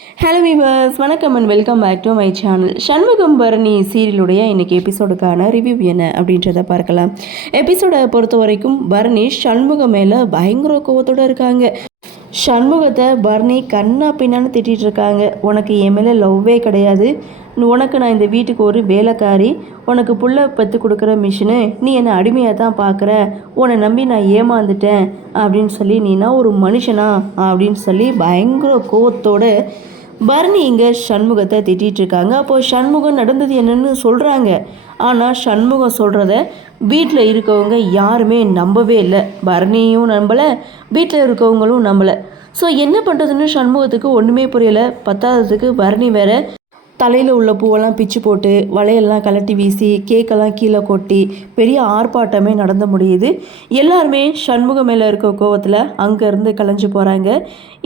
Hello viewers, வணக்கம் and welcome back to my channel. Shanmugam Barani சீரியலுடைய இன்றைக்கி எபிசோடுக்கான ரிவ்யூ என்ன அப்படின்றத பார்க்கலாம். எபிசோடை பொறுத்த வரைக்கும் பரணி சண்முகம் மேலே பயங்கர கோவத்தோடு இருக்காங்க. சண்முகத்தை பரணி கண்ணா பின்னான்னு திட்டிகிட்டு இருக்காங்க. உனக்கு என் மேலே லவ்வே கிடையாது, உனக்கு நான் இந்த வீட்டுக்கு ஒரு வேலைக்காரி, உனக்கு புள்ள பத்து கொடுக்குற மிஷினு, நீ என்னை அடிமையாக தான் பார்க்குற, உன்னை நம்பி நான் ஏமாந்துட்டேன் அப்படின்னு சொல்லி நீனா ஒரு மனுஷனா அப்படின்னு சொல்லி பயங்கர கோவத்தோடு பரணி இங்கே சண்முகத்தை திட்டிகிட்டு இருக்காங்க. அப்போது சண்முகம் நடந்தது என்னன்னு சொல்கிறாங்க. ஆனால் சண்முகம் சொல்கிறத வீட்டில் இருக்கவங்க யாருமே நம்பவே இல்லை. பரணியும் நம்பலை, வீட்டில் இருக்கவங்களும் நம்பலை. ஸோ என்ன பண்ணுறதுன்னு சண்முகத்துக்கு ஒன்றுமே புரியலை. பத்தாததுக்கு பரணி வேற தலையில் உள்ள பூவெல்லாம் பிச்சு போட்டு வளையெல்லாம் கலட்டி வீசி கேக்கெல்லாம் கீழே கொட்டி பெரிய ஆர்ப்பாட்டமே நடந்து முடியுது. எல்லாருமே சண்முகம் மேலே இருக்க கோவத்தில் அங்கேருந்து கலைஞ்சு போகிறாங்க.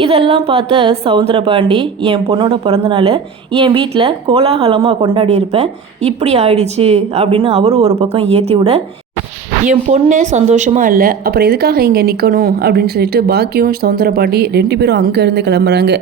இதெல்லாம் பார்த்த சவுந்தரபாண்டி, என் பொண்ணோட பிறந்தநாள் என் வீட்டில் கோலாகலமாக கொண்டாடி இருப்பேன், இப்படி ஆயிடுச்சு அப்படின்னு அவரும் ஒரு பக்கம் ஏற்றி விட, என் பொண்ணு சந்தோஷமாக இல்லை, அப்புறம் எதுக்காக இங்கே நிற்கணும் அப்படின்னு சொல்லிட்டு பாக்கியும் சவுந்தரபாண்டி ரெண்டு பேரும் அங்கேருந்து கிளம்புறாங்க.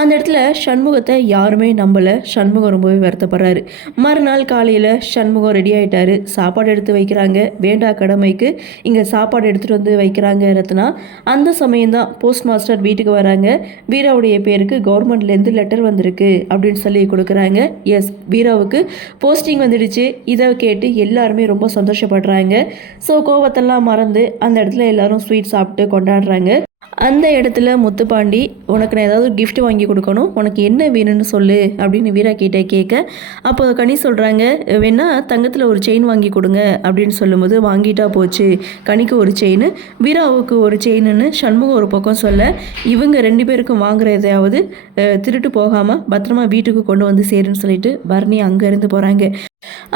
அந்த இடத்துல சண்முகத்தை யாருமே நம்பலை. சண்முகம் ரொம்பவே வருத்தப்படுறாரு. மறுநாள் காலையில் சண்முகம் ரெடி ஆகிட்டாரு. சாப்பாடு எடுத்து வைக்கிறாங்க. வேண்டா கடமைக்கு இங்கே சாப்பாடு எடுத்துகிட்டு வந்து வைக்கிறாங்க ரத்னா. அந்த சமயம்தான் போஸ்ட் மாஸ்டர் வீட்டுக்கு வராங்க. வீராவுடைய பேருக்கு கவர்மெண்ட்லேருந்து லெட்டர் வந்திருக்கு அப்படின்னு சொல்லி கொடுக்குறாங்க. எஸ், வீராவுக்கு போஸ்டிங் வந்துடுச்சு. இதை கேட்டு எல்லாருமே ரொம்ப சந்தோஷப்படுறாங்க. ஸோ கோவத்தெல்லாம் மறந்து அந்த இடத்துல எல்லாரும் ஸ்வீட் சாப்பிட்டு கொண்டாடுறாங்க. அந்த இடத்துல முத்துப்பாண்டி, உனக்கு நான் ஏதாவது கிஃப்ட் வாங்கி கொடுக்கணும், உனக்கு என்ன வேணும்னு சொல்லு அப்படின்னு வீரா கிட்டே கேட்க, அப்போ கனி சொல்கிறாங்க, வேணா தங்கத்தில் ஒரு செயின் வாங்கி கொடுங்க அப்படின்னு சொல்லும்போது, வாங்கிட்டா போச்சு, கனிக்கு ஒரு செயின், வீராவுக்கு ஒரு செயின்னு சண்முகம் ஒரு பக்கம் சொல்ல, இவங்க ரெண்டு பேருக்கும் வாங்குற எதையாவது திருட்டு போகாமல் பத்திரமா வீட்டுக்கு கொண்டு வந்து சேருன்னு சொல்லிட்டு பரணி அங்கேருந்து போகிறாங்க.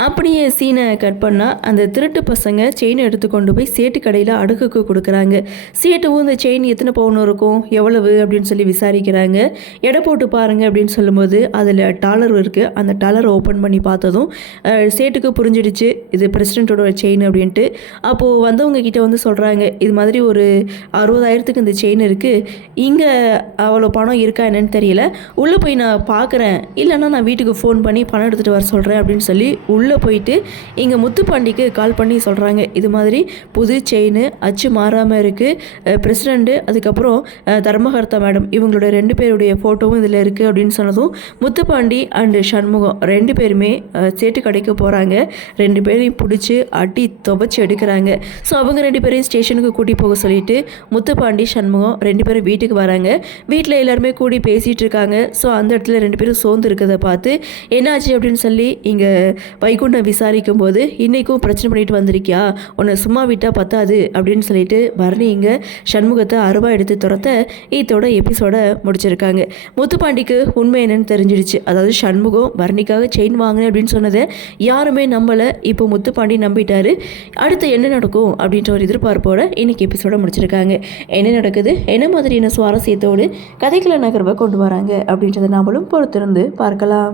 அப்படியே சீனை கட் பண்ணால் அந்த திருட்டு பசங்க செயினை எடுத்து கொண்டு போய் சேட்டு கடையில் அடுக்குக்கு கொடுக்குறாங்க. சேட்டுவும் இந்த செயின் எத்தனை பவுன் இருக்கும், எவ்வளவு அப்படின்னு சொல்லி விசாரிக்கிறாங்க. எடை போட்டு பாருங்கள் அப்படின்னு சொல்லும்போது அதில் டாலர் இருக்குது. அந்த டாலரை ஓப்பன் பண்ணி பார்த்ததும் சேட்டுக்கு புரிஞ்சிடுச்சு இது பிரசிடெண்ட்டோட செயின் அப்படின்ட்டு. அப்போது வந்தவங்க கிட்டே வந்து சொல்கிறாங்க, இது மாதிரி ஒரு 60,000க்கு இந்த செயின் இருக்குது, இங்கே அவ்வளோ பணம் இருக்கா என்னன்னு தெரியல, உள்ளே போய் நான் பார்க்குறேன், இல்லைன்னா நான் வீட்டுக்கு ஃபோன் பண்ணி பணம் எடுத்துகிட்டு வர சொல்கிறேன் அப்படின்னு சொல்லி உள்ளே போயிட்டு இங்கே முத்துப்பாண்டிக்கு கால் பண்ணி சொல்கிறாங்க, இது மாதிரி புது செயின் அச்சு மாறாமல் இருக்குது, பிரசிடெண்ட்டு அதுக்கப்புறம் தர்மகர்த்தா மேடம் இவங்களோட ரெண்டு பேருடைய ஃபோட்டோவும் இதில் இருக்குது அப்படின்னு சொன்னதும் முத்துப்பாண்டி அண்டு சண்முகம் ரெண்டு பேருமே சேட்டு கடைக்கு போகிறாங்க. ரெண்டு பேரையும் பிடிச்சி அடி துவைச்சி எடுக்கிறாங்க. ஸோ அவங்க ரெண்டு பேரையும் ஸ்டேஷனுக்கு கூட்டி போக சொல்லிட்டு முத்துப்பாண்டி சண்முகம் ரெண்டு பேரும் வீட்டுக்கு வராங்க. வீட்டில் எல்லாருமே கூடி பேசிகிட்டு இருக்காங்க. ஸோ அந்த இடத்துல ரெண்டு பேரும் சோர்ந்து இருக்கிறத பார்த்து என்னாச்சு அப்படின்னு சொல்லி இங்கே வைகுண்டம் விசாரிக்கும் போது, இன்றைக்கும் பிரச்சனை பண்ணிட்டு வந்திருக்கியா, உன்னை சும்மா விட்டால் பத்தாது அப்படின்னு சொல்லிட்டு பரணி இங்கே சண்முகத்தை அருவா எடுத்து துரத்த இதோட எபிசோட முடிச்சிருக்காங்க. முத்துப்பாண்டிக்கு உண்மை என்னன்னு தெரிஞ்சிடுச்சு. அதாவது சண்முகம் பரணிக்காக செயின் வாங்கினேன் அப்படின்னு சொன்னதை யாருமே நம்பலை. இப்போ முத்துப்பாண்டி நம்பிட்டாரு. அடுத்து என்ன நடக்கும் அப்படின்ற ஒரு எதிர்பார்ப்போட இன்னைக்கு எபிசோட முடிச்சிருக்காங்க. என்ன நடக்குது, என்ன மாதிரியான சுவாரஸ்யத்தோடு கதைகளை நகர்வை கொண்டு வராங்க அப்படின்றத நாமளும் பொறுத்திருந்து பார்க்கலாம்.